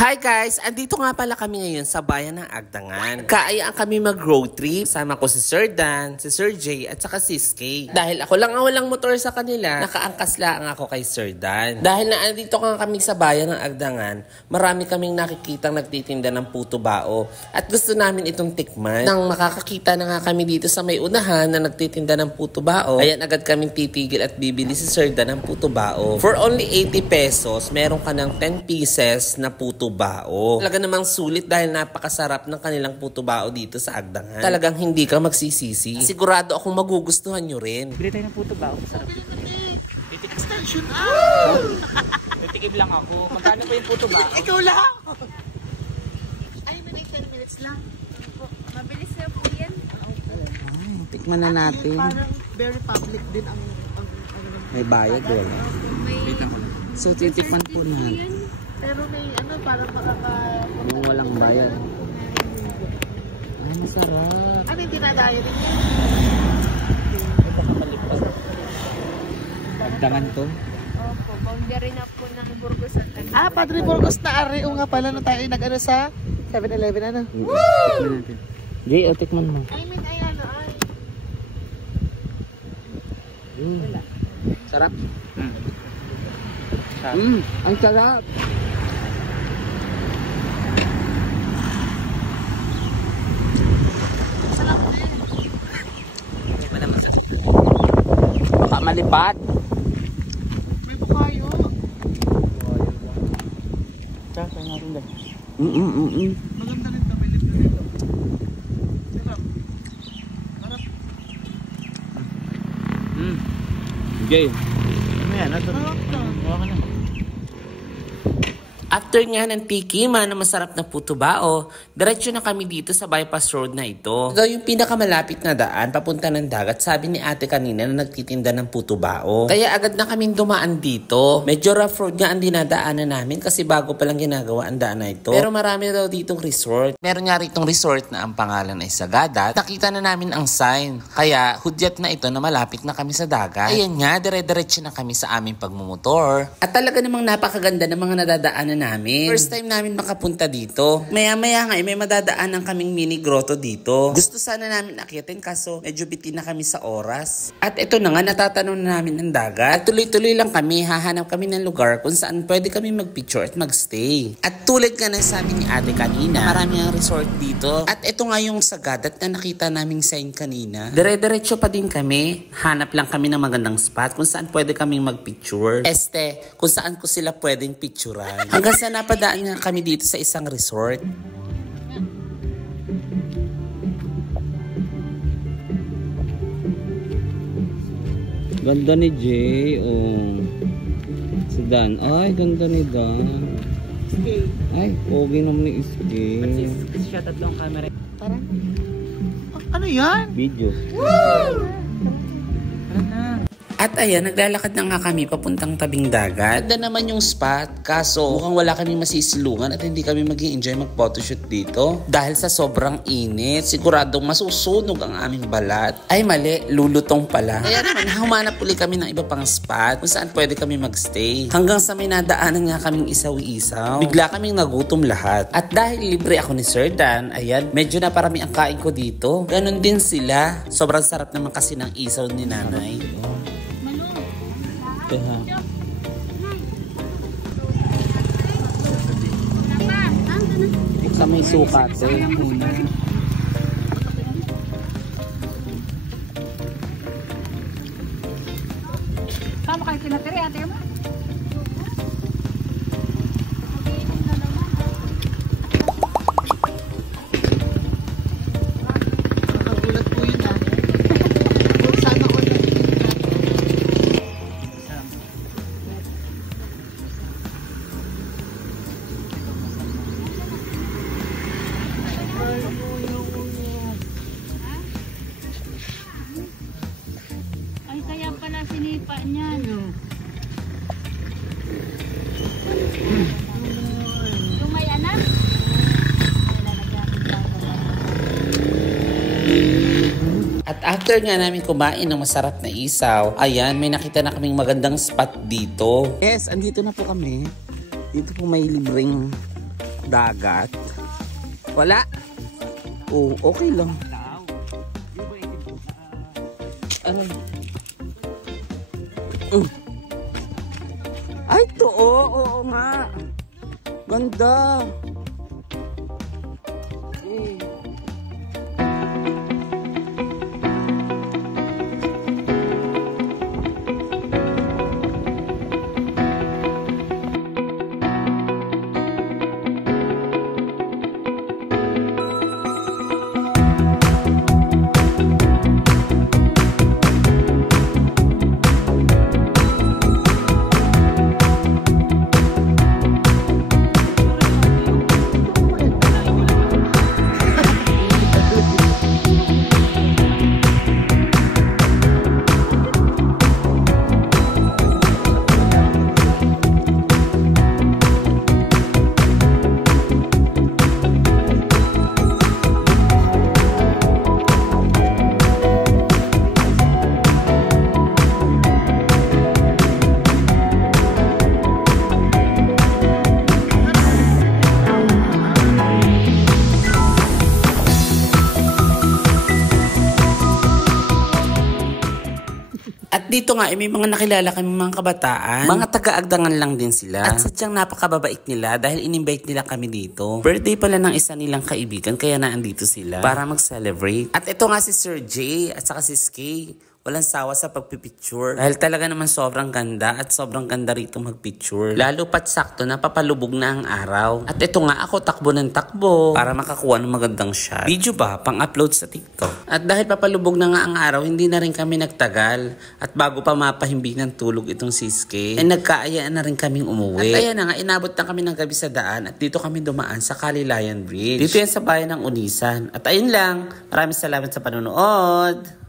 Hi guys! Andito nga pala kami ngayon sa bayan ng Agdangan. Kaayaan kami mag-road trip. Sama ko si Sir Dan, si Sir Jay, at saka si Skay. Dahil ako lang ang walang motor sa kanila, nakaangkas lang ako kay Sir Dan. Dahil na andito nga kami sa bayan ng Agdangan, marami kaming nakikitang nagtitinda ng puto bao. At gusto namin itong tikman. Nang makakakita na nga kami dito sa may unahan na nagtitinda ng puto bao, ayan agad kaming titigil at bibili si Sir Dan ng puto bao. For only 80 pesos, meron ka ng 10 pieces na puto bao. Talaga namang sulit dahil napakasarap ng kanilang puto bao dito sa Agdangan. Talagang hindi ka magsisisi. Sigurado akong magugustuhan nyo rin. Bili tayo ng puto bao. Sarap dito. Extension. Titikib lang ako. Magkano ba yung puto bao? Ikaw lang! Ay, may 10 minutes lang. Mabilis na po yan. Tikman na natin. Parang very public din ang May bayad doon. May So, titikman po na. pero may parang Yung walang bayad. Ay, masarap. ano yung dinadaya din yan? Agdangan to. Opo, boundary na po ng Burgos at Agdangan. Padre Burgos na ari. O nga pala nung tayo nag sa 7-Eleven Tikman natin. Jay, tikman mo. I mean, ay. Sarap. Ang sarap. Baka malipat. May bukayo. Tsaka natin dyan. Maganda rin ito. May libre rin ito. Sarap. Harap. Jay. Ano yan? Sarap to. After nga ng tikiman na masarap na puto bao, diretso na kami dito sa bypass road na ito. Ito yung pinakamalapit na daan papunta ng dagat, sabi ni ate kanina na nagtitinda ng puto bao. Kaya agad na kaming dumaan dito. Medyo rough road nga ang dinadaanan namin kasi bago pa lang ginagawa ang daan na ito. Pero marami daw ditong resort. Meron nga ritong resort na ang pangalan ay Sagada. Nakita na namin ang sign. Kaya hudyat na ito na malapit na kami sa dagat. Ayan nga, dire-diretso na kami sa aming pagmumotor. At talaga namang napakaganda ng mga nadadaanan namin. First time namin makapunta dito. Maya-maya nga may madadaanan kaming mini grotto dito. Gusto sana namin akyatin kaso medyo bitin na kami sa oras. At ito na nga, natatanong na namin ng dagat. At tuloy-tuloy lang kami, hahanap kami ng lugar kung saan pwede kami magpicture at magstay. At tulad nga ng sabi ni ate kanina, marami ang resort dito. At ito nga yung Sagadat na nakita naming sign kanina. Dire-diretso pa din kami. Hanap lang kami ng magandang spot kung saan pwede kaming magpicture. Kung saan ko sila pwedeng picturean. Hanggang sa napadaan nga kami dito sa isang resort. Ganda ni Jay. Si Dan. Ay, ganda ni Dan. Ay, pogi naman ni Skay. Siya tatlong camera. Parang, ano yan? Video. At ayan, naglalakad na nga kami papuntang tabing dagat. Ganda naman yung spot, kaso mukhang wala kami masisilungan at hindi kami mag-i-enjoy mag-photoshoot dito. Dahil sa sobrang init, siguradong masusunog ang aming balat. Ay mali, lulutong pala. Kaya naman, humanap uli kami ng iba pang spot kung saan pwede kami magstay. Hanggang sa may nadaanan nga kaming isaw-isaw. Bigla kaming nagutom lahat. At dahil libre ako ni Sir Dan, ayan, medyo na parami ang kain ko dito. Ganon din sila. Sobrang sarap naman kasi ng isaw ni nanay. Sa may sukat eh. Tama kayo pinatiri, ate mo? Nakagulat po yun Sana ko na. Ay, kaya pala sinipa niyan. Yung may anak? At after nga namin kumain ng masarap na isaw, ayan, may nakita na kaming magandang spot dito. Yes, andito na po kami. Dito po may libreng dagat. Wala. Oh, okay lang. Ano? Ay, to, oo nga. Ganda. At dito nga, may mga nakilala kami mga kabataan. Mga taga-Agdangan lang din sila. At sadyang napakababait nila dahil in-invite nila kami dito. Birthday pala ng isa nilang kaibigan kaya naandito sila para mag-celebrate. At ito nga si Sir J at saka si Skay. Walang sawa sa pagpipicture. Dahil talaga naman sobrang ganda at sobrang ganda rito magpicture. Lalo pat sakto na papalubog na ang araw. At ito nga ako takbo ng takbo para makakuha ng magandang shot. Video ba? Pang-upload sa TikTok. At dahil papalubog na nga ang araw, hindi na rin kami nagtagal. At bago pa mapahimbing ng tulog itong siske, ay nagkaayaan na rin kaming umuwi. At ayan na nga, inabot na kami ng gabi sa daan at dito kami dumaan sa Kalilayan Bridge. Dito yan sa bayan ng Unisan. At ayun lang, maraming salamat sa panonood.